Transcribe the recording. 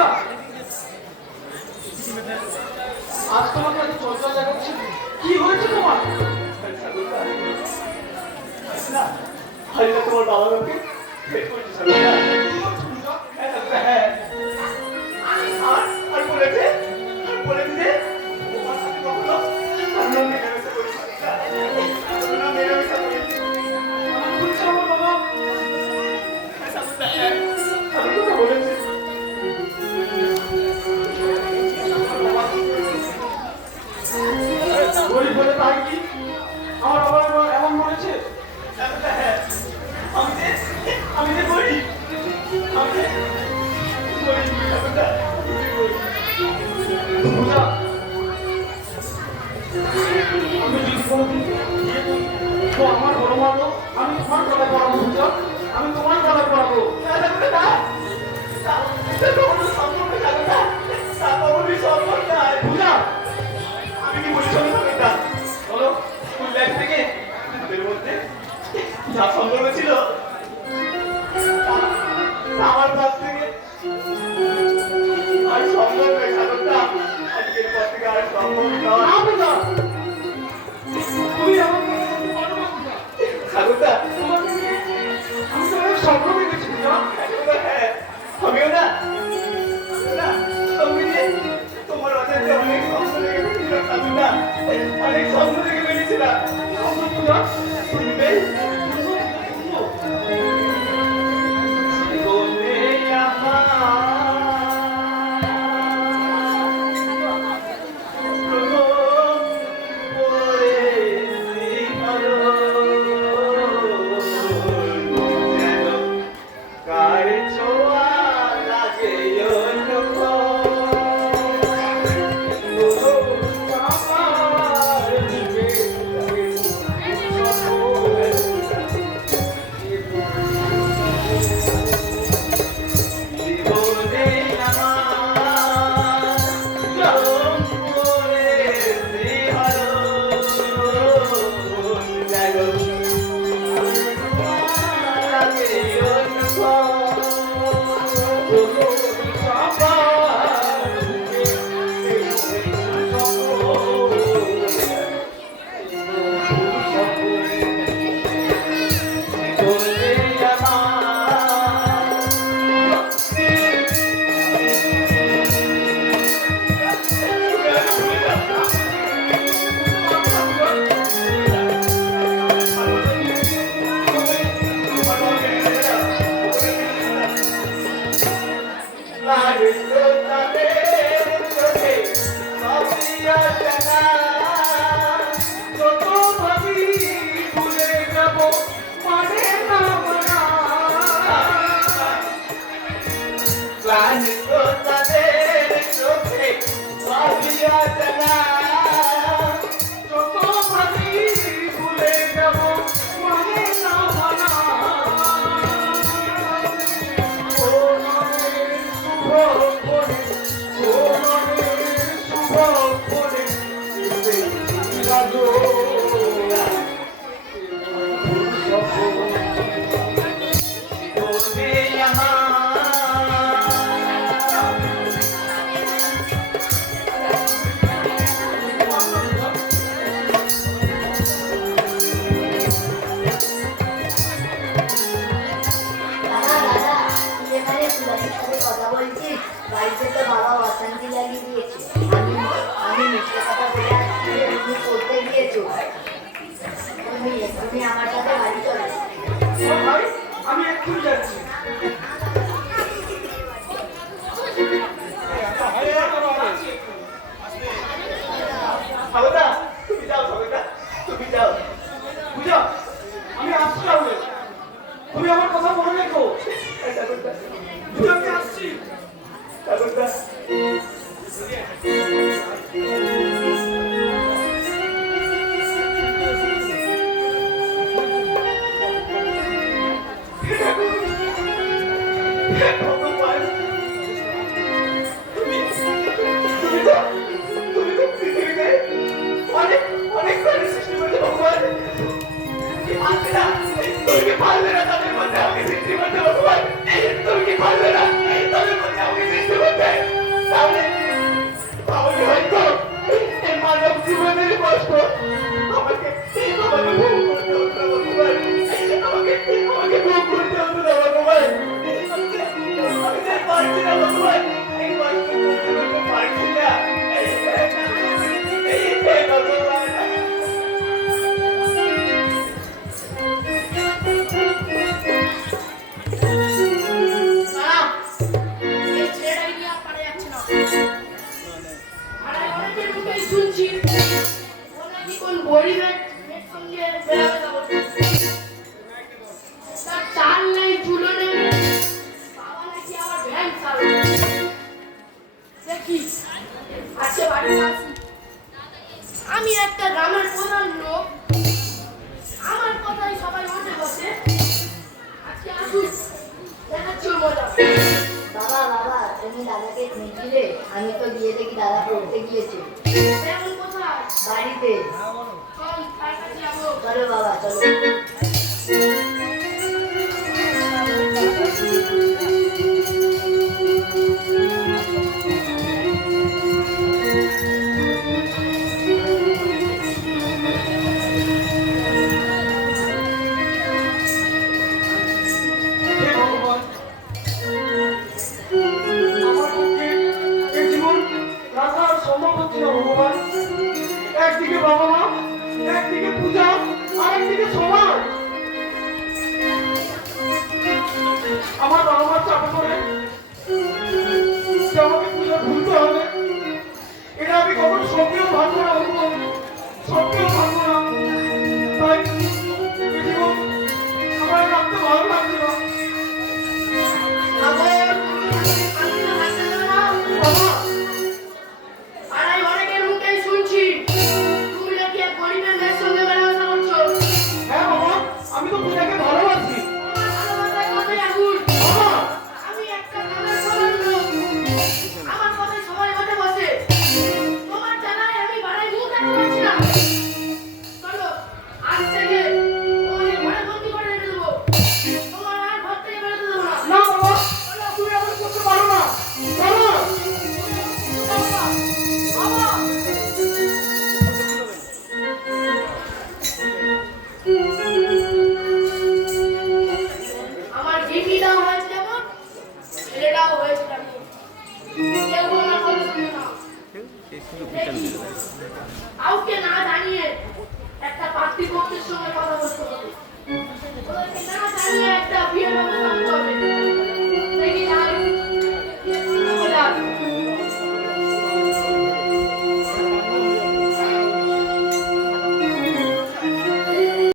পূজা, আজ তোমাকে এত চঞ্চল দেখাচ্ছি, কি হয়েছে তোমার? না হয়তো তোমার বাবা লোকে ভেট করছে হ্যাঁ আর বলেছে যে তোমার সাথে কখনো আমরা মেলামেশা করি না মেলামেশা করি আমার বলছে আমার বাবা কথা বলেছে গরিব বলে তাই কি আমার বাবা এমন বলেছে? আমি যে গরিব আমি পূজা, আমি যদি কোনোদিন বিয়ে করি তো আমার বড় মানো আমি তোমার গলায় পড়াবো। পূজা, আমি তোমার গলায় পড়াবো। পূজা, আমি কি বলি শোনো না বলো স্কুল লাইফ থেকে তাদের মধ্যে যা সম্পর্ক ছিল আমার কাছ থেকে আর সম্ভব নয় সাগরটা আজকের পর থেকে আর সম্ভব নয় না পূজা, তুমি আমাকে বলো না পূজা। সাগরটা তোমাকে নিয়ে আমি তো অনেক স্বপ্ন দেখেছি পূজা। হ্যাঁ আমিও না সঙ্গে নিয়ে তোমার অজান্তে অনেক স্বপ্ন দেখে ফেলেছিলাম সাগরটা অনেক স্বপ্ন দেখে ফেলেছিলাম স্বপ্ন পূজা, শুনবে জীবনে বাড়িতে তো বাবা অশান্তি লাগিয়ে দিয়েছে। আমি মিথ্যে কথা বলে আসছি, তুমি করতে গিয়েছো। তুমি আমার সাথে বাড়ি চলো। ভাই, আমি এক্ষুনি যাচ্ছি। সাগরটা তুমি যাও সাগরটা তুমি যাও পূজা, আমি আসছি তাহলে। তুমি আমার কথা মনে রেখো। সাগরটা পূজা, আমি আসছি। সাগরটা পারলে না তাদের মধ্যে আমাকে সৃষ্টি করতে ভগবান তুমি কি পারলে না তাদের মধ্যে আমাকে সৃষ্টি করতে বাড়ি আছি। আমি একটা গ্রামের প্রধান লোক, আমার কথাই সবাই মাঠে বসে। আজকে আসুন, দেখাচ্ছি ওর মজা। বাবা বাবা তুমি দাদাকে খুঁজছিলে, আমি তো বিয়ে দেখি দাদা পড়তে গিয়েছে এখন কোথায়? বাড়িতে। চল, তার কাছে যাবো। চলো বাবা চলো। হে ভগবান, আমার পক্ষে এই জীবন রাখা সম্ভব হচ্ছে না ভগবান। একদিকে বাবা মা, একদিকে পূজা, আর একদিকে সমাজ। আমার বাবা মার চাপে পড়ে